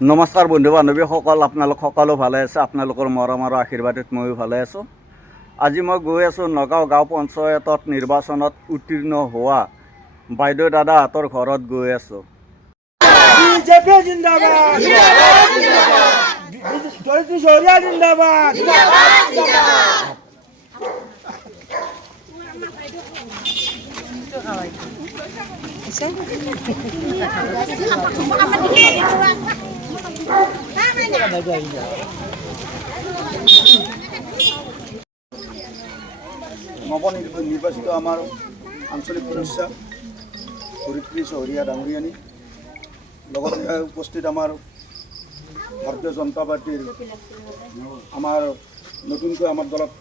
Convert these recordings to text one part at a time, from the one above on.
নমস্কাৰ বন্ধু বান্ধৱীসকল, আপোনালোক সকলো ভালে আছে। আপোনালোকৰ মৰম আৰু আশীৰ্বাদত ময়ো ভালে আছোঁ। আজি মই গৈ আছোঁ নগাঁও গাঁও পঞ্চায়তত নিৰ্বাচনত উত্তীৰ্ণ হোৱা বাইদেউ দাদাহঁতৰ ঘৰত গৈ আছোঁ। বিজেপি জিন্দাবাদ, দলিত শৌৰ্য জিন্দাবাদ। নৱনিৰ্বাচিত আমাৰ আঞ্চলিক সমস্যা ধৰিত্ৰী চহৰীয়া ডাঙৰীয়ানী, লগতে উপস্থিত আমাৰ ভাৰতীয় জনতা পাৰ্টীৰ আমাৰ নতুনকৈ আমাৰ দলত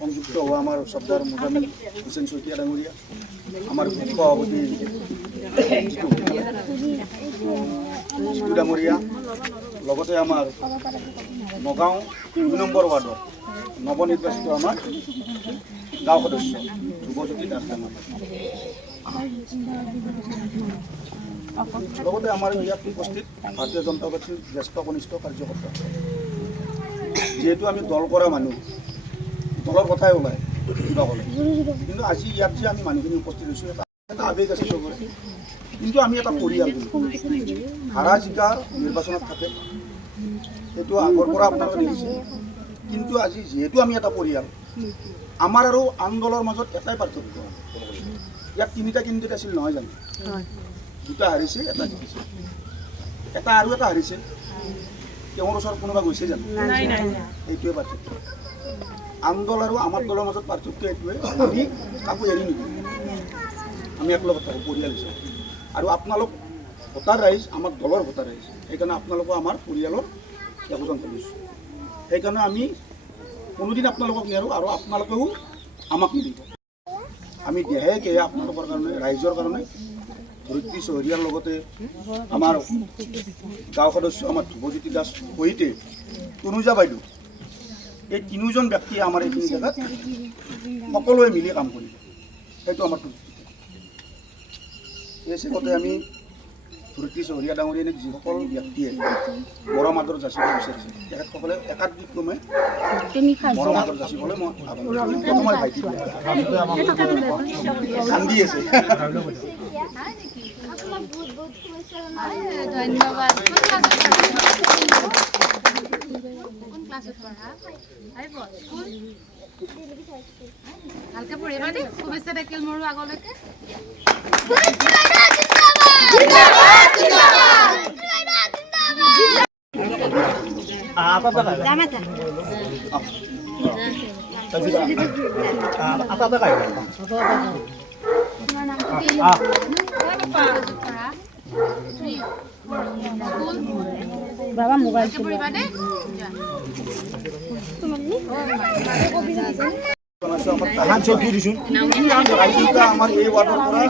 সংযুক্ত হোৱা আমাৰ চৰ্দাৰ মোজামিল হুছেইন শইকীয়া ডাঙৰীয়া, আমাৰ মুখ্য সভাপতি জিতু ডাঙৰীয়া, লগতে আমাৰ নগাঁও ২ নম্বৰ ৱাৰ্ডৰ নৱনিৰ্বাচিত আমাৰ গাঁও সদস্য ধ্ৰুৱজ্যোতি দাস ডাঙৰীয়া, লগতে আমাৰ ইয়াত উপস্থিত ভাৰতীয় জনতা পাৰ্টীৰ জ্যেষ্ঠ কনিষ্ঠ কাৰ্যকৰ্তা। যিহেতু আমি দল কৰা মানুহ, দলৰ কথাই ওলায় কিবা ক'লে, কিন্তু আজি ইয়াত যে আমি মানুহখিনি উপস্থিত হৈছোঁ এটা আৱেগ আছে চবৰে। কিন্তু আমি এটা পৰিয়াল, হাৰা জিকা নিৰ্বাচনত থাকে, সেইটো আগৰ পৰা আপোনালোকে দেখিছে। কিন্তু আজি যিহেতু আমি এটা পৰিয়াল, আমাৰ আৰু আন দলৰ মাজত এটাই পাৰ্থক্য, ইয়াত তিনিটা কেণ্ডিডেট আছিল নহয় জানো? দুটা হাৰিছে, এটা জিকিছে, এটা আৰু এটা হাৰিছে। তেওঁৰ ওচৰত কোনোবা গৈছে জানো? এইটোৱে পাৰ্থক্য। আন দল আৰু আমাৰ দলৰ মাজত পাৰ্থক্য এইটোৱে, আমি কাকো এৰি নিদিওঁ, আমি একলগত থাকোঁ পৰিয়াল হিচাপে। আৰু আপোনালোক ভোটাৰ ৰাইজ আমাৰ দলৰ ভোটাৰ ৰাইজ, সেইকাৰণে আপোনালোকো আমাৰ পৰিয়ালৰ একোজন সদস্য। সেইকাৰণে আমি কোনোদিন আপোনালোকক নেৰোঁ আৰু আপোনালোকেও আমাক নিদিব। আমি দেহে কেহে আপোনালোকৰ কাৰণে, ৰাইজৰ কাৰণে ধৰিত্ৰী চহৰীয়াৰ লগতে আমাৰ গাঁও সদস্য আমাৰ ধ্ৰুৱজ্যোতি দাস সহিতে তনুজা বাইদেউ, এই তিনিজন ব্যক্তিয়ে আমাৰ এইখিনি জেগাত সকলোৱে মিলি কাম কৰিব, সেইটো আমাৰ এই হিচাপতে আমি ধৰিত্ৰী চহৰীয়া ডাঙৰীয়ানীক যিসকল ব্যক্তিয়ে মৰম আদৰ যাচিব বিচাৰিছে তেখেতসকলে একাধিক্ৰমে মৰম আদৰ যাচিবলৈ মই প্ৰথমে ভাইটি কান্দি আছে। ধন্যবাদ। ভালকে পঢ়িবা দেই, শুভেচ্ছা থাকিল মোৰো আগলৈকে। বাবা মোবাইল পঢ়িবা দেই। আমাৰ এই ৱাৰ্ডৰ পৰা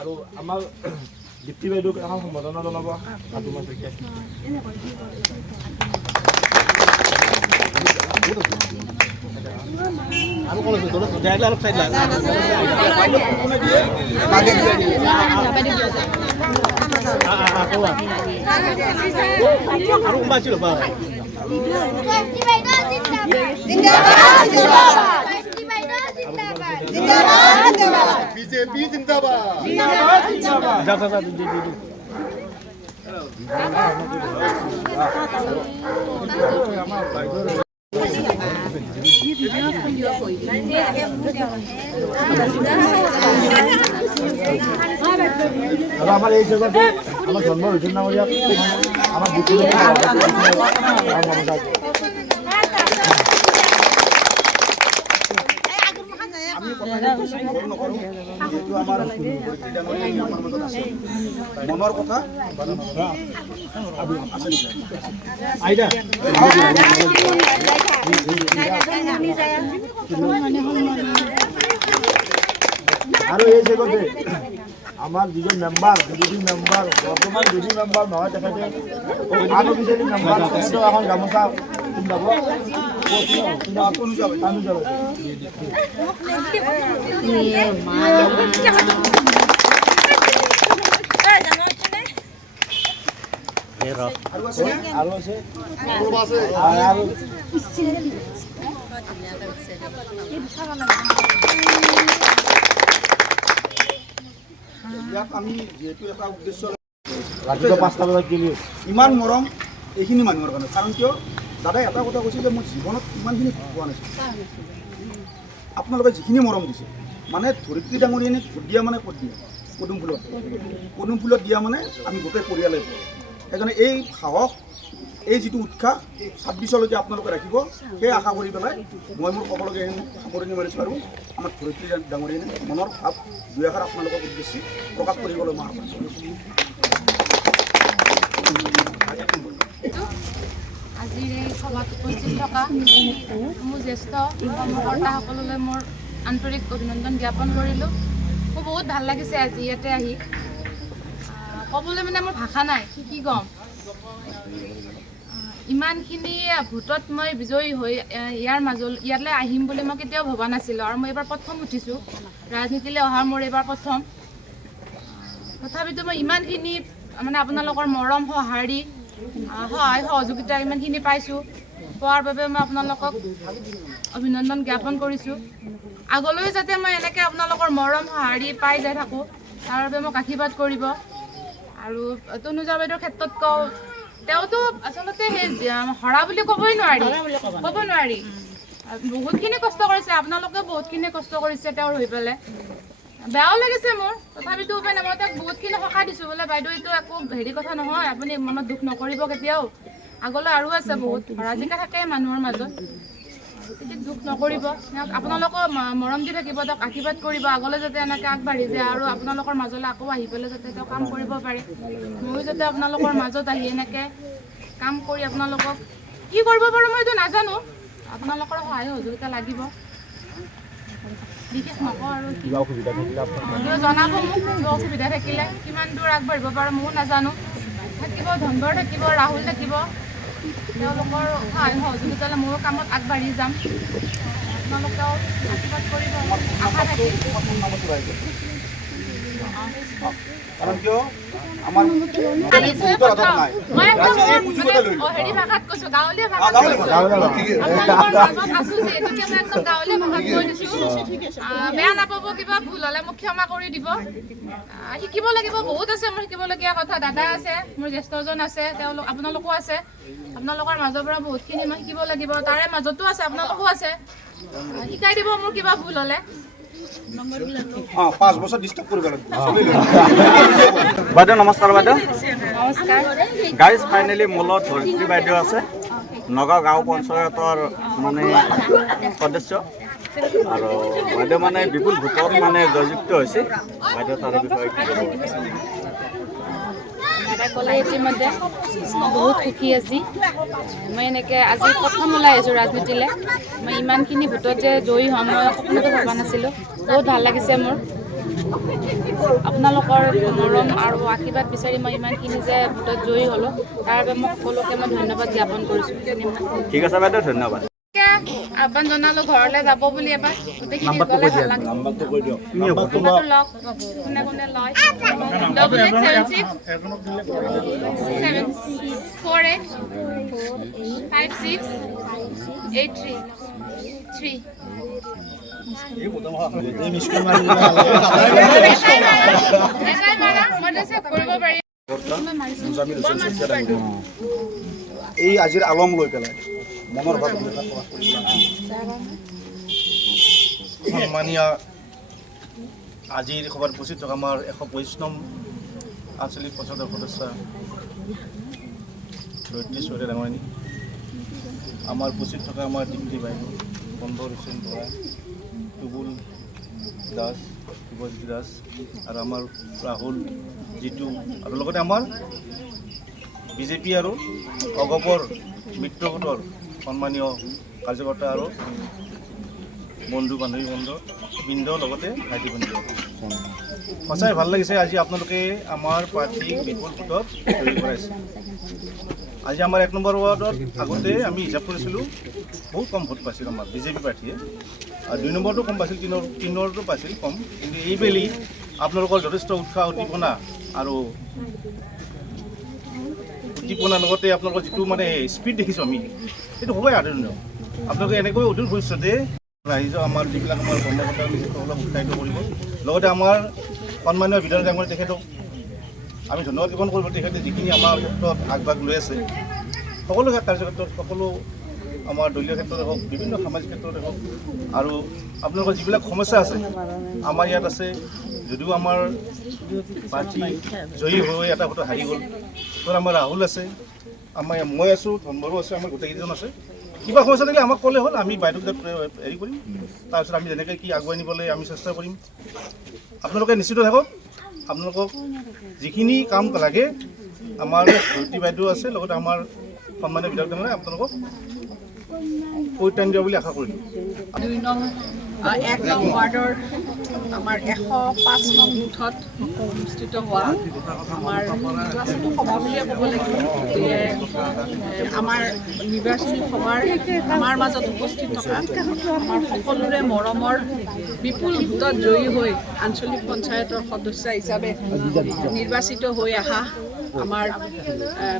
আৰু আমাৰ দীপ্তি বাইদেউক এখন সম্বোধনা জনাব। আৰু কোন আছে? অলপ চাইড আৰু কোনোবা আছিল বিজেপি জিন্দাবাদ। আৰু আমাৰ এই জেগাতে আমাৰ জন্ম হৈছিল না আমাৰ নকৰোঁ যিহেতু আমাৰ ধৰিত্ৰী ডাঙৰীয়া আমাৰ মাজত আছে মনৰ কথা আছে নেকি আইতা আৰু এই যে গতে আমাৰ যিজন মেম্বাৰ বিজেপি মেম্বাৰ বৰ্তমান বিজেপি মেম্বাৰ নহয় তেখেতে আনঅফিচিয়েলি মেম্বাৰ তেখেতক এখন গামোচা পিন্ধাব আৰু আছে আৰু আছে আৰু ইয়াত আমি যিহেতু এটা উদ্দেশ্য ৰাতিপুৱা 5টা বজাত গেলি ইমান মৰম এইখিনি মানুহৰ কাৰণে কাৰণ কিয় দাদাই এটা কথা কৈছে যে মোৰ জীৱনত ইমানখিনি পোৱা নাছিল আপোনালোকে যিখিনি মৰম দিছে মানে ধৰিত্ৰী ডাঙৰীয়ানীক ভোট দিয়া মানে ক'ত দিয়া পদুম ফুলত দিয়া মানে আমি গোটেই পৰিয়ালে পাওঁ সেইকাৰণে এই সাহস এই যিটো উৎসাহ 26লৈকে আপোনালোকে ৰাখিব সেই আশা কৰি পেলাই মই মোৰ ক'বলগীয়া সামৰণি মাৰিছোঁ আৰু আমাৰ ধৰিত্ৰী ডাঙৰীয়ানী মনৰ ভাৱ দুই এষাৰ আপোনালোকক উদ্দেশ্যি প্ৰকাশ কৰিবলৈ মই আহ্বান কৰিছোঁ আজিৰ এই সভাত উপস্থিত থকা মোৰ জ্যেষ্ঠ কৰ্মকৰ্তাসকললৈ মোৰ আন্তৰিক অভিনন্দন জ্ঞাপন কৰিলোঁ মোৰ বহুত ভাল লাগিছে আজি ইয়াতে আহি ক'বলৈ মানে মোৰ ভাষা নাই কি ক'ম ইমানখিনি ভোটত মই বিজয়ী হৈ ইয়ালৈ আহিম বুলি মই কেতিয়াও ভবা নাছিলোঁ আৰু মই এইবাৰ প্ৰথম উঠিছোঁ ৰাজনীতিলৈ অহাৰ মোৰ এইবাৰ প্ৰথম তথাপিতো মই ইমানখিনি মানে আপোনালোকৰ মৰম সঁহাৰি সহায় সহযোগিতা ইমানখিনি পাইছোঁ পোৱাৰ বাবে মই আপোনালোকক অভিনন্দন জ্ঞাপন কৰিছোঁ আগলৈ যাতে মই এনেকৈ আপোনালোকৰ মৰম সঁহাৰি পাই যাই থাকোঁ তাৰ বাবে মোক আশীৰ্বাদ কৰিব আৰু তনুজা বাইদেউৰ ক্ষেত্ৰত কওঁ তেওঁতো আচলতে সেই হৰা বুলি ক'বই নোৱাৰি বহুতখিনি কষ্ট কৰিছে আপোনালোকে বহুতখিনি কষ্ট কৰিছে তেওঁৰ হৈ পেলাই বেয়াও লাগিছে মোৰ তথাপিতো উপায় নাই মই তাক বহুতখিনি সকাহ দিছোঁ বোলে বাইদেউ এইটো একো হেৰি কথা নহয় আপুনি মনত দুখ নকৰিব কেতিয়াও আগলৈ আৰু আছে বহুত হৰা জিকা থাকে মানুহৰ মাজত গতিকে দুখ নকৰিব আপোনালোকক মৰম দি থাকিব তেওঁক আশীৰ্বাদ কৰিব আগলৈ যাতে এনেকৈ আগবাঢ়ি যায় আৰু আপোনালোকৰ মাজলৈ আকৌ আহি পেলাই যাতে তেওঁ কাম কৰিব পাৰে ময়ো যাতে আপোনালোকৰ মাজত আহি এনেকৈ কাম কৰি আপোনালোকক কি কৰিব পাৰোঁ মই এইটো নাজানো আপোনালোকৰ সহায় সহযোগিতা লাগিব বিশেষ নকওঁ আৰু কিবা জনাব মোক কিবা অসুবিধা থাকিলে কিমান দূৰ আগবাঢ়িব পাৰোঁ ময়ো নাজানো থাকিব ধনবৰ থাকিব ৰাহুল থাকিব তেওঁলোকৰ সহায় সহযোগিতালৈ ময়ো কামত আগবাঢ়ি যাম আপোনালোকেও আশীৰ্বাদ কৰিব আশা থাকিল কাৰণ কিয় আমাৰ হেৰি ভাষাত কৈছোঁ গাঁৱলীয়া ভাষাত আছোঁ যিহেতুকে মই একদম গাঁৱলীয়া ভাষাত কৈ দিছোঁ বেয়া নাপাব কিবা ভুল হ'লে মোক ক্ষমা কৰি দিব শিকিব লাগিব বহুত আছে মোৰ শিকিবলগীয়া কথা দাদা আছে মোৰ জ্যেষ্ঠজন আছে তেওঁলোক আপোনালোকো আছে আপোনালোকৰ মাজৰ পৰা বহুতখিনি মই শিকিব লাগিব তাৰে মাজতো আছে আপোনালোকো আছে শিকাই দিব মোৰ কিবা ভুল হ'লে 5 বছৰ ডিষ্টাৰ্ব কৰিব লাগিব বাইদেউ নমস্কাৰ বাইদেউ নমস্কাৰ গাইজ ফাইনেলি মূলত ধৰিত্ৰী বাইদেউ আছে নগাঁও গাঁও পঞ্চায়তৰ মানে সদস্য আৰু বাইদেউ মানে বিপুল ভোটত মানে জয়যুক্ত হৈছে বাইদেউ তাৰ বিষয়ে কি ক'ব? দাদা ক'লে ইতিমধ্যে মই বহুত সুখী আজি মই এনেকৈ আজি প্ৰথম ওলাই আহিছোঁ ৰাজনীতিলৈ মই ইমানখিনি ভোটত যে জয়ী হ'ম মই সপোনতো ভবা নাছিলোঁ বহুত ভাল লাগিছে মোৰ আপোনালোকৰ মৰম আৰু আশীৰ্বাদ বিচাৰি মই ইমানখিনি যে ভোটত জয়ী হ'লোঁ তাৰ বাবে মই সকলোকে মই ধন্যবাদ জ্ঞাপন কৰিছোঁ ঠিক আছে বাইদেউ ধন্যবাদ আহ্বান জনালোঁ ঘৰলৈ যাব বুলি এবাৰ গোটেইখিনি গ'লে ভাল লাগে নম্বৰটো লওক কোনে কোনে লয় 8876 এই আজিৰ আলম লৈ পেলাই মনৰ ভাৱ প্ৰকাশ কৰিব সন্মানীয় আজিৰ সভাত উপস্থিত থকা আমাৰ 125নং আঞ্চলিক পঞ্চায়তৰ সদস্য ধৰিত্ৰী চৌধুৰী ডাঙৰীয়ানী আমাৰ উপস্থিত থকা আমাৰ দীপ্তি বাইদেউ বন্ধু হুছেইন বৰা টুবুল দাস, শুভজ্যোতি দাস আৰু আমাৰ ৰাহুল, জিতু আৰু লগতে আমাৰ বিজেপি আৰু অগপৰ মিত্ৰগোটৰ সন্মানীয় কাৰ্যকৰ্তা আৰু বন্ধু বান্ধৱী বৃন্দ লগতে ভাইটি ভণ্টি। সঁচাই ভাল লাগিছে আজি আপোনালোকে আমাৰ পাৰ্টীক বিপুল ভোটত জয়ী কৰাইছে। আজি আমাৰ 1 নম্বৰ ৱাৰ্ডত আগতে আমি হিচাপ কৰিছিলোঁ বহুত কম ভোট পাইছিল আমাৰ বিজেপি পাৰ্টীয়ে, আৰু 2 নম্বৰটো কম পাইছিল, 3 নম্বৰটো পাইছিল কম। কিন্তু এইবেলি আপোনালোকৰ যথেষ্ট উৎসাহ উদ্দীপনা আৰু লগতে আপোনালোকৰ যিটো মানে স্পীড দেখিছোঁ আমি, সেইটো খুবেই আদৰণীয়। আপোনালোকে এনেকৈ অদূৰ ভৱিষ্যতে ৰাইজ আমাৰ যিবিলাক আমাৰ কৰ্মকৰ্তা সকলক উৎসাহিত কৰিব, লগতে আমাৰ সন্মানীয় বিধায়ক ডাঙৰীয়া তেখেতক আমি ধন্যবাদ জ্ঞাপন কৰিব। তেখেতে যিখিনি আমাৰ ক্ষেত্ৰত আগভাগ লৈ আছে, সকলো কাৰ্যক্ষেত্ৰত, সকলো আমাৰ দলীয় ক্ষেত্ৰতে হওক, বিভিন্ন সামাজিক ক্ষেত্ৰতে হওক, আৰু আপোনালোকৰ যিবিলাক সমস্যা আছে আমাৰ ইয়াত আছে। যদিও আমাৰ পাৰ্টী জয়ী হৈ এটা ভোটত হাৰি গ'ল, আমাৰ ৰাহুল আছে, মই আছোঁ, ধনবৰো আছে, আমাৰ গোটেইকেইজন আছে। কিবা সমস্যা থাকিলে আমাক ক'লে হ'ল, আমি বাইদেউক হেৰি কৰিম। তাৰপিছত আমি যেনেকৈ কি আগুৱাই নিবলৈ আমি চেষ্টা কৰিম। আপোনালোকে নিশ্চিত থাকক, আপোনালোকক যিখিনি কাম লাগে আমাৰ ধৰিত্ৰী বাইদেউ আছে, লগতে আমাৰ সন্মানীয় বিধায়ক ডাঙৰীয়াই আপোনালোকক পৰিত্ৰাণ দিয়া বুলি আশা কৰিলোঁ। 1 নং ৱাৰ্ডৰ আমাৰ 105 নং বুথত অনুষ্ঠিত হোৱা আমাৰ নিৰ্বাচনী সভা বুলিয়ে ক'ব লাগিব। আমাৰ নিৰ্বাচনী সভাৰ আমাৰ মাজত উপস্থিত থকা আমাৰ সকলোৰে মৰমৰ বিপুল ভোটত জয়ী হৈ আঞ্চলিক পঞ্চায়তৰ সদস্য হিচাপে নিৰ্বাচিত হৈ অহা আমাৰ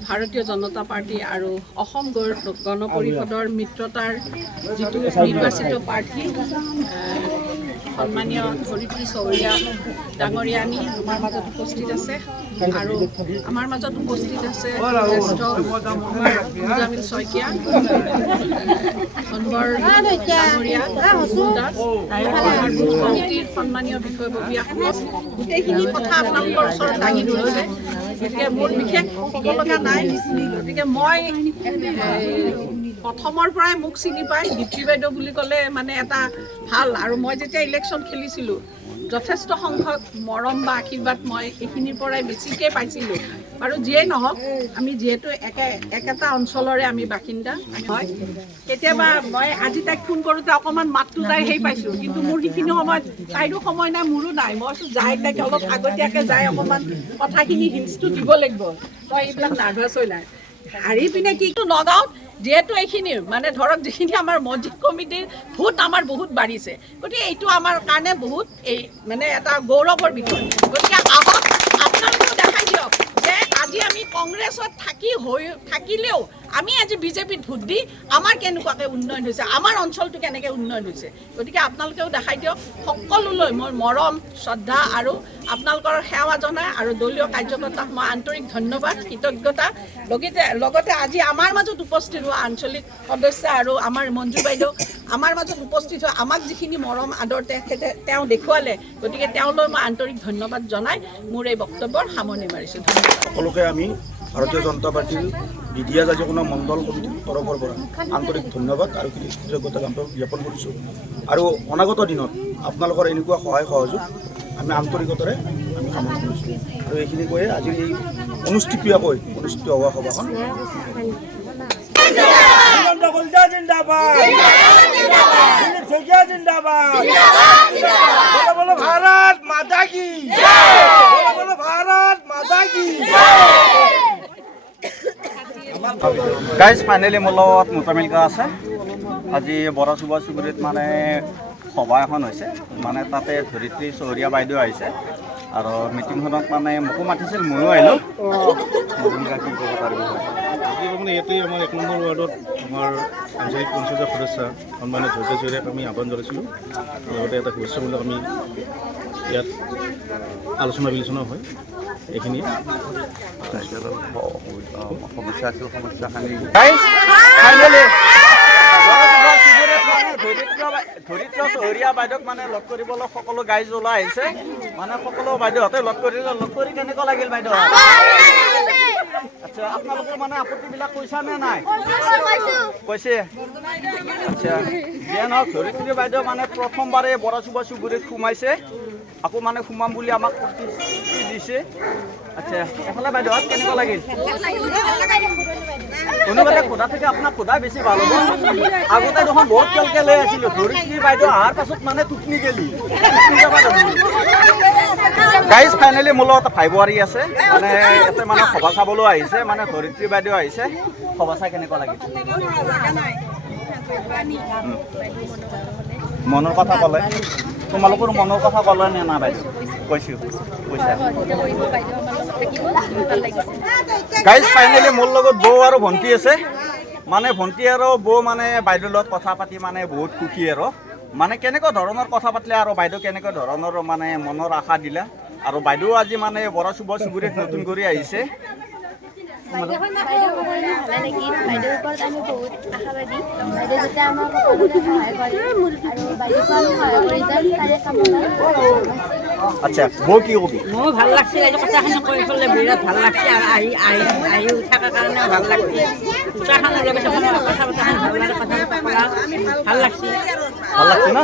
ভাৰতীয় জনতা পাৰ্টি আৰু অসম গণ পৰিষদৰ মিত্ৰতাৰ যিটো নিৰ্বাচিত প্ৰাৰ্থী সন্মানীয় ধৰিত্ৰী চৌৰীয়া ডাঙৰীয়ানী আমাৰ মাজত উপস্থিত আছে, আৰু আমাৰ মাজত উপস্থিত আছে জ্যেষ্ঠ মুজামিল শইকীয়া, ধনবৰ ডাঙৰীয়া, দাস, আমাৰ বুথ কমিটিৰ সন্মানীয় বিষয়ববীয়াসকল, গোটেইখিনি কথা আপোনালোকৰ ওচৰত দাঙি ধৰিছে। গতিকে মোৰ বিশেষ ক'ব লগা নাই। গতিকে মই প্ৰথমৰ পৰাই মোক চিনি পায়, দীপ্তি বাইদেউ বুলি ক'লে মানে এটা ভাল, আৰু মই যেতিয়া ইলেকশ্যন খেলিছিলোঁ যথেষ্ট সংখ্যক মৰম বা আশীৰ্বাদ মই এইখিনিৰ পৰাই বেছিকৈ পাইছিলোঁ। আৰু যিয়েই নহওক, আমি যিহেতু একেটা অঞ্চলৰে আমি বাসিন্দা, আমি হয় কেতিয়াবা মই আজি তাইক ফোন কৰোঁতে অকণমান মাতটো তাই সেই পাইছোঁ, কিন্তু মোৰ সেইখিনি সময়ত তাইৰো সময় নাই, মোৰো নাই। মই কৈছোঁ যাই তাইক অলপ আগতীয়াকৈ যাই অকণমান কথাখিনি হিণ্টছটো দিব লাগিব, তই এইবিলাক নাৰ্ভাছ হৈ নাই। হাৰি পিনে কি নগাঁৱত যিহেতু এইখিনি মানে ধৰক যিখিনি আমাৰ মছজিদ কমিটিৰ ভোট আমাৰ বহুত বাঢ়িছে, গতিকে এইটো আমাৰ কাৰণে বহুত মানে এটা গৌৰৱৰ বিষয়। গতিকে আহক আপোনালোকেও দেখাই দিয়ক যে আজি আমি কংগ্ৰেছত থাকিলেও আমি আজি বিজেপিত ভোট দি আমাৰ কেনেকুৱাকৈ উন্নয়ন হৈছে, আমাৰ অঞ্চলটো কেনেকৈ উন্নয়ন হৈছে। গতিকে আপোনালোকেও দেখাই দিয়ক। সকলোলৈ মোৰ মৰম শ্ৰদ্ধা আৰু আপোনালোকৰ সেৱা জনাই, আৰু দলীয় কাৰ্যকৰ্তাক মই আন্তৰিক ধন্যবাদ কৃতজ্ঞতা। লগতে আজি আমাৰ মাজত উপস্থিত হোৱা আঞ্চলিক সদস্য আৰু আমাৰ মঞ্জু বাইদেউ আমাৰ মাজত উপস্থিত হোৱা আমাক যিখিনি মৰম আদৰ তেওঁ দেখুৱালে, গতিকে তেওঁলৈ মই আন্তৰিক ধন্যবাদ জনাই মোৰ এই বক্তব্যৰ সামৰণি মাৰিছোঁ। ধন্যবাদ। সকলোকে আমি ভাৰতীয় জনতা পাৰ্টীৰ বিডিয়া জাজিকোনা মণ্ডল কমিটিৰ তৰফৰ পৰা আন্তৰিক ধন্যবাদ আৰু কৃতজ্ঞতা জ্ঞাপন কৰিছোঁ। আৰু অনাগত দিনত আপোনালোকৰ এনেকুৱা সহায় সহযোগ আমি আন্তৰিকতাৰে আমি কামনা কৰিছোঁ। আৰু এইখিনি কৈয়ে আজিৰ এই অনুষ্ঠিত হোৱা সভাখন ভাৰত মাতা কি ভাৰত মাতা কি। গাইজ ফাইনেলি মোৰ লগত মুজামিলকা আছে। আজি বৰা চুবুৰীত মানে সভা এখন হৈছে, মানে তাতে ধৰিত্ৰী চৌৰীয়া বাইদেউ আহিছে, আৰু মিটিংখনত মানে মোকো মাতিছিল, ময়ো আহিলোঁ। মুজামিলকা কি ক'ব তাৰ বিষয়ে? মানে ইয়াতে আমাৰ 1 নম্বৰ ৱাৰ্ডত আমাৰ আঞ্চলিক পঞ্চায়তৰ সদস্য সন্মানীয় ধৰিত্ৰী চৌৰীয়াক আমি আহ্বান জনাইছিলোঁ। লগতে এটা শুভেচ্ছামূলক আমি ইয়াত আলোচনা বিলোচনা হয়। এইখিনিয়ে ধৰিত্ৰী চৌৰীয়া বাইদেউক মানে লগ কৰিবলৈ সকলো গাইজ ওলাই আহিছে, মানে সকলো বাইদেউহঁতে লগ কৰি কেনেকুৱা লাগিল বাইদেউ? আচ্ছা আপোনালোকে মানে আপত্তিবিলাক কৈছা নে নাই কৈছে আচ্ছা যিয়ে নহওক ধৰিত্ৰী বাইদেউ মানে প্ৰথমবাৰে বৰাচুবা চুবুৰীত সোমাইছে আকৌ মানে সোমাম বুলি আমাক প্ৰতিশ্ৰুতি দিছে আচ্ছা এফালে বাইদেউ কেনেকুৱা লাগিল কোনোবাৰে সোধা থেকে আপোনাক সোধা বেছি ভাল হ'ব আগতে দেখোন বহুত কেলকে লৈ আছিলোঁ ধৰিত্ৰী বাইদেউ অহাৰ পাছত মানে টোপনি গেলি গাইজ ফাইনেলি মোৰ লগত ভাই বোৱাৰী আছে মানে ইয়াতে মানে সভা চাবলৈ আহিছে মানে ধৰিত্ৰী বাইদেউ আহিছে সভা চাই কেনেকুৱা লাগিল মনৰ কথা ক'লে তোমালোকৰ মনৰ কথা ক'লে নে না বাইদেউ কৈছোঁ কৈছা গাইজ ফাইনেলি মোৰ লগত বৌ আৰু ভণ্টি আছে মানে ভণ্টি আৰু বৌ মানে বাইদেউৰ লগত কথা পাতি মানে বহুত সুখী আৰু মানে কেনেকুৱা ধৰণৰ কথা পাতিলে আৰু বাইদেউ কেনেকুৱা ধৰণৰ মানে মনৰ আশা দিলা আৰু বাইদেউ আজি মানে বৰাচুবা চুবুৰীত নতুন কৰি আহিছে বাইদেউৰ ভালে লাগিল বাইদেউৰ ওপৰত আমি বহুত আশাবাদী বাইদেউ যেতিয়া আমাক সকলোতে সহায় কৰে আৰু বাইদেউকো আমি সহায় কৰি যাম তাৰে কামনা আচ্ছা বৌ কি কবি মোৰ ভাল লাগছে এই কথাখিনি কৈ পেলাই বিৰাট ভাল লাগছে আৰু আহি থকাৰ কাৰণে ভাল লাগছে উৎসাহৰ লগতে কথা পতা ভাল লাগে কথা পতা ভাল লাগছে না